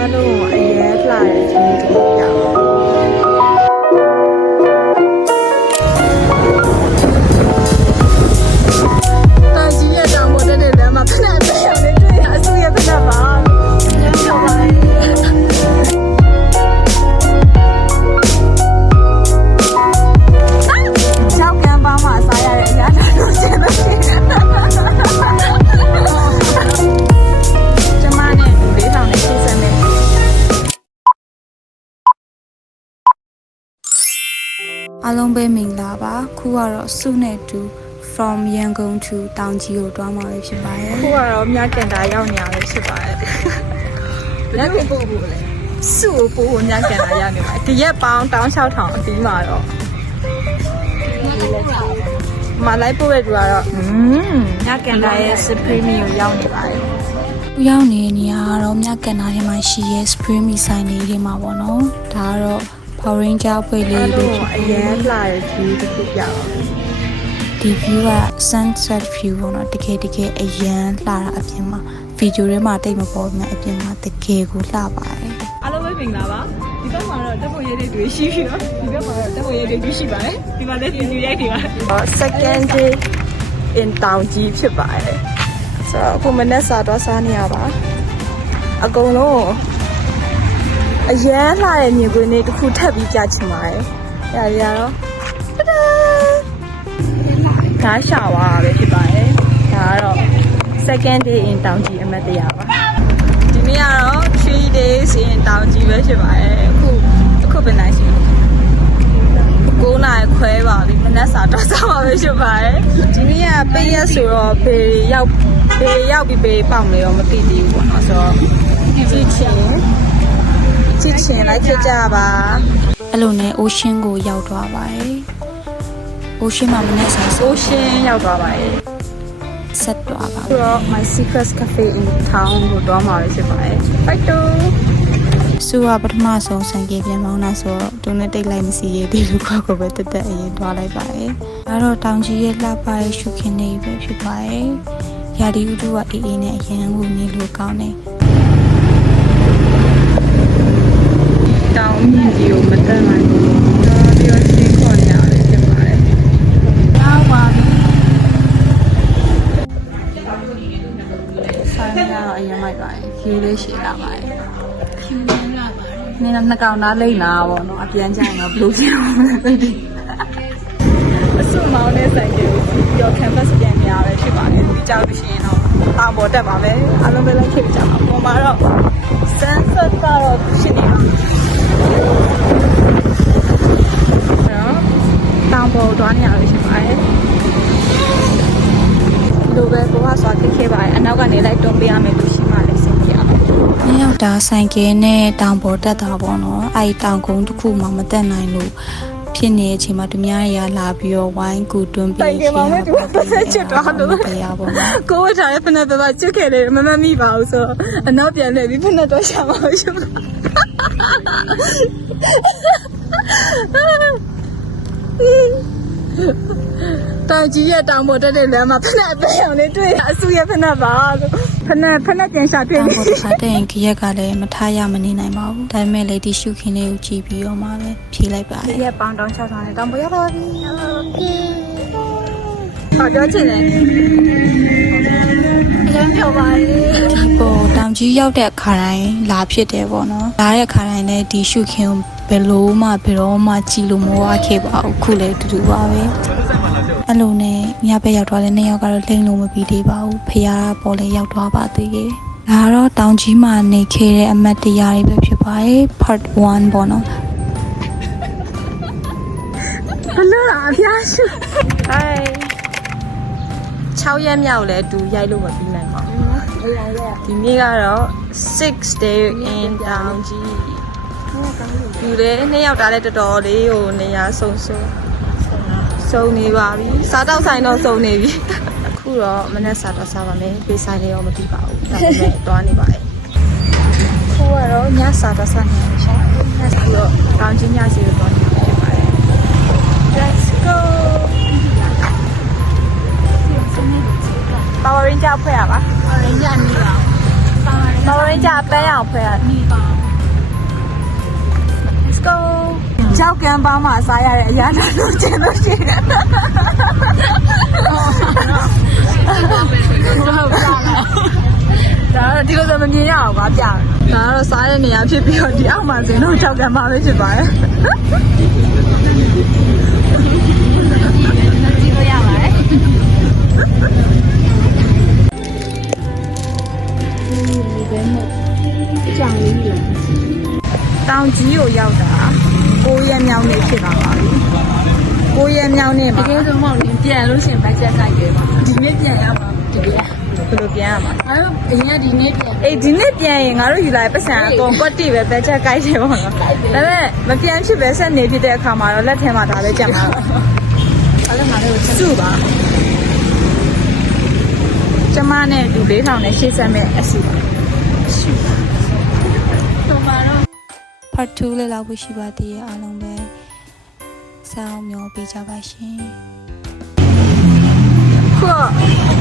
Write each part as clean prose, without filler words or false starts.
အားလုံးအရေးလှတဲ့ဒီနေ့တစ်ခုပြပါတာကြီးရဲ့တောင်ပေါ်တဲ့လမ်းမှာဖက်နဲ့ပြောင်းနေတွေ့ရအဆူရဲ့ဖက်နဲ့ပါညံ့ချပါကြောက်ကမ်းပါမှာစားရတဲ့အရာတော့ကျန်တော့ကျမနဲ့၄ထောင်နဲ့ရှင်းစမ်းမယ်အားလုံးပဲမင်္ဂလာပါခုကတော့စုနဲ့တူ from Yangon to တောင်ကြီးကိုတွားမှာပဲဖြစ်ပါတယ်ခုကတော့မြကန်တာရောက်နေရပဲဖြစ်ပါတယ်ဘယ်လိုပို့ဖို့လဲစုကိုပို့ဖို့မြကန်တာရောက်နေပါဒီရက်ပေါင်း16000အပြီးမှာတော့မလိုက်ပို့တဲ့သူကတော့မြကန်တာရဲ့ Supreme ကိုရောက်နေပါတယ်ရောက်နေနေရတော့မြကန်တာထဲမှာရှိရဲ့ Supreme ဆိုင်လေးတွေမှာပေါ့နော်ဒါကတော့ Power Ranger ဖွဲ့လေးတွေဖြစ်အရင်လှတဲ့ view တစ်ခုပြပါဒီ view က sunset view ပေါ့နော်တကယ်အရန်လှတာအပြင်မှာဗီဒီယိုထဲမှာတိတ်မပေါ်ဘူးအပြင်မှာတကယ်ကိုလှပါတယ်အားလုံးပဲမင်္ဂလာပါဒီဘက်မှာတော့တက်ဖို့ရတဲ့တွေရှိပြီနော်ဒီဘက်မှာတော့တက်ဖို့ရတဲ့တွေရှိပါတယ်ဒီမှာလည်းဗီဒီယိုရိုက်နေပါ second day in တောင်ကြီးဖြစ်ပါတယ်ဆိုတော့ခုမနေ့စာတော့စားနေရပါအကုန်လုံးအရန်လှတဲ့မြင်ကွင်းလေးတစ်ခုထပ်ပြီးပြချင်ပါတယ်။ဒါတွေကတော့ဒါရှာဝါပဲဖြစ်ပါတယ်။ဒါကတော့ second day in တောင်ကြီးအမတ်တရားပါ။ဒီနေ့ကတော့ 3 days in တောင်ကြီးပဲဖြစ်ပါတယ်။အခုပဲနိုင်ရှိ9နာရီခွဲပါပြီ။မနက်စာတော့စားမှာပဲဖြစ်ပါတယ်။ဒီနေ့ကပိတ်ရက်ဆိုတော့ဘေးရောက်ပြီးဘေးပေါက်မလဲတော့မသိသေးဘူးပေါ့နော်။ဆိုတော့ကြည့်ချင်လိုက်ဖြစ်ကြပါအဲ့လိုနဲ့ ocean ကိုရောက်သွားပါတယ် ocean မှာမနေ့က ocean ရောက်သွားပါတယ်ဆက်သွားပါဆိုတော့ my secret cafe in town ကိုတော့မှာဖြစ်ပါတယ် bye to စုကပထမဆုံးဆိုင်ကပြန်မောင်းတာဆိုတော့သူနဲ့တိတ်လိုက်မစီရသေးဘူးကောကိုပဲတက်အရင်သွားလိုက်ပါတယ်ဒါတော့တောင်ကြီးရဲ့လှပရဲ့ရှုခင်းနေပဲဖြစ်ပါတယ်ရာဒီဥတုကအေးအေးနဲ့အရန်ကိုနေလို့ကောင်းတယ်တောင်မြင့်ကြီးကိုမတက်နိုင်ဘူး။ဒါပြီးတော့ရှင်းခေါ်နေရတယ်ဖြစ်ပါတယ်။ရောက်ပါပြီ။ဆိုင်ကတော့အရင်လိုက်ပါတယ်။ခီးလေးရှည်လာပါတယ်။ခီးလေးလာပါတယ်။နင်းနှစ်ကောင်သားလိမ့်လာပေါ့နော်။အပြန်ကြရင်တော့ဘလို့ဖြစ်အောင်လဲသိတယ်။အဆုမောင်းတဲ့ဆိုင်ကိုကြော် canvas ပြန်ပြရပဲဖြစ်ပါတယ်။ဒီကြောက်လို့ရှိရင်တော့တောင်ပေါ်တက်ပါပဲ။အားလုံးပဲလိုက်ဖြစ်ကြပါပေါ်မှာတော့ sunset ကတော့ဖြစ်နေပါတောင်ပေါ်သွားနေရလို့ရှိပါတယ်ဒီလိုပဲကိုကဆွာခက်ခဲပါတယ်အနောက်ကနေလိုက်တွန်းပေးရမယ်လို့ရှိမှလည်းစဉ်းပြအောင်ညရောက်တာဆိုင်ကဲနဲ့တောင်ပေါ်တက်တာပေါ့နော်အဲဒီတောင်ကုန်းတစ်ခုမှမတက်နိုင်လို့ဖြစ်နေတဲ့အချိန်မှာသူများတွေကလာပြီးတော့ဝိုင်းကူတွန်းပေးခဲ့တာချစ်သွားလို့တရားပေါ့နော်ကိုဝတ်ထားတဲ့ဖက်နဲ့တော့ချစ်ခဲ့တယ်မမိပါဘူးဆိုတော့အနောက်ပြန်လှည့်ပြီးဖက်နဲ့တော့ရှာပါလို့ရှိမှာတောင်ကြီးရဲ့တောင်ပေါ်တက်တဲ့လမ်းမှာဖက်နဲ့ပြောင်းနေတွေ့ရအဆူရဲ့ဖက်နဲ့ပါဖက်နဲ့ပြန်ရှာတွေ့နေတယ်ဆက်တဲ့ခရက်ကလည်းမထားရမနေနိုင်ပါဘူးဒါပေမဲ့လေဒီရှုခင်းလေးကိုကြည့်ပြီးတော့မှပဲဖြေလိုက်ပါတယ်ရက်ပေါင်းတောင်း6ဆောင်နဲ့တောင်ပေါ်ရောက်တော့ပြီဟောပြောချင်တယ်အရင်ပြောပါလေပေါ်တောင်ကြီးရောက်တဲ့အခါတိုင်းလာဖြစ်တယ်ပေါ့နော်လာတဲ့အခါတိုင်းလည်းဒီရှုခင်းဘယ်လိုမှကြည်လို့မဝခဲ့ပါဘူးခုလည်းတူပါပဲအဲ့လိုနဲ့ညဘက်ရောက်သွားတဲ့နှစ်ယောက်ကတော့လိမ့်လို့မပြီးသေးပါဘူးဖရားပေါ်လည်းရောက်သွားပါသေးတယ်ဒါကတော့တောင်ကြီးမှာနေခဲ့တဲ့အမတ်တရားတွေပဲဖြစ်ပါတယ် part 1ပေါ့နော်ဘလို့အဖျားရှု hi 6ရက်မြောက်လဲတူရိုက်လို့မပြီးနိုင်ပါဘူးဒီနေ့ကတော့6 day in တောင်ကြီးယူတယ်နှစ်ယောက်တားလဲတော်တော်လေးဟိုနေရာစုံနေပါပြီစားတော့ဆိုင်တော့စုံနေပြီအခုတော့မနေ့စားတော့စားပါမယ်ပေးဆိုင်လေးရောမသိပါဘူးဒါပေမဲ့တွားနေပါတယ်ခုကတော့ညစားတော့စားနေရှာညစီတော့တောင်ကြီးညစီတော့တွားနေဖြစ်ပါတယ် let's go Power Ranger ဖွဲ့ရပါ Power Ranger နေပါ Power Ranger အပန်းအောင်ဖွဲ့ရနေပါ ကြောက်ကမ်းပါမှာစားရတဲ့အရာတော့ကျင်လို့ရှိတယ် ဒါတော့ဒီလိုဆိုမမြင်ရအောင်ပါပြတယ်ဒါကတော့စားတဲ့နေရာဖြစ်ပြီးတော့ဒီအောက်မှာဇင်းတို့ကြောက်ကမ်းပါပဲဖြစ်ပါတယ်ကြည့်လို့ရပါတယ်တောင်ကြီးကိုရောက်တာ9ရက်မြောက်နေ့ဖြစ်ပါပါပြီ9ရက်မြောက်နေ့မှာတကယ်ဆိုမှပြန်လို့ရှင်ဘတ်ဂျက်ဆိုင်တယ်ပါဒီနေ့ပြန်ရမှာဒီနေ့ဘယ်လိုပြန်ရမှာအဲ့တော့အရင်ကဒီနေ့ပြန်အေးဒီနေ့ပြန်ရင်ငါတို့ယူလာပတ်စံအကုန်ကွက်တိပဲဘတ်ဂျက်ကိုက်တယ်ပေါ့နော်ဒါပေမဲ့မပြန်ဖြစ်ပဲဆက်နေဖြစ်တဲ့အခါမှာတော့လက်ထဲမှာဒါပဲကြံမှာအဲ့ဒါမှလည်းစုပါကျမနဲ့လူ4000နဲ့ရှေ့ဆက်မဲ့အစီပါစုပါတော့မှာတော့ part 2လေးလောက်ရှိပါသေးရဲ့အားလုံးပဲစောင်းမျောပေးကြပါရှင် ခု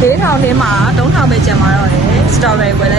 4000လေးမှာ3000ပဲကျန်มาတော့တယ် strawberry ဝယ်လိုက်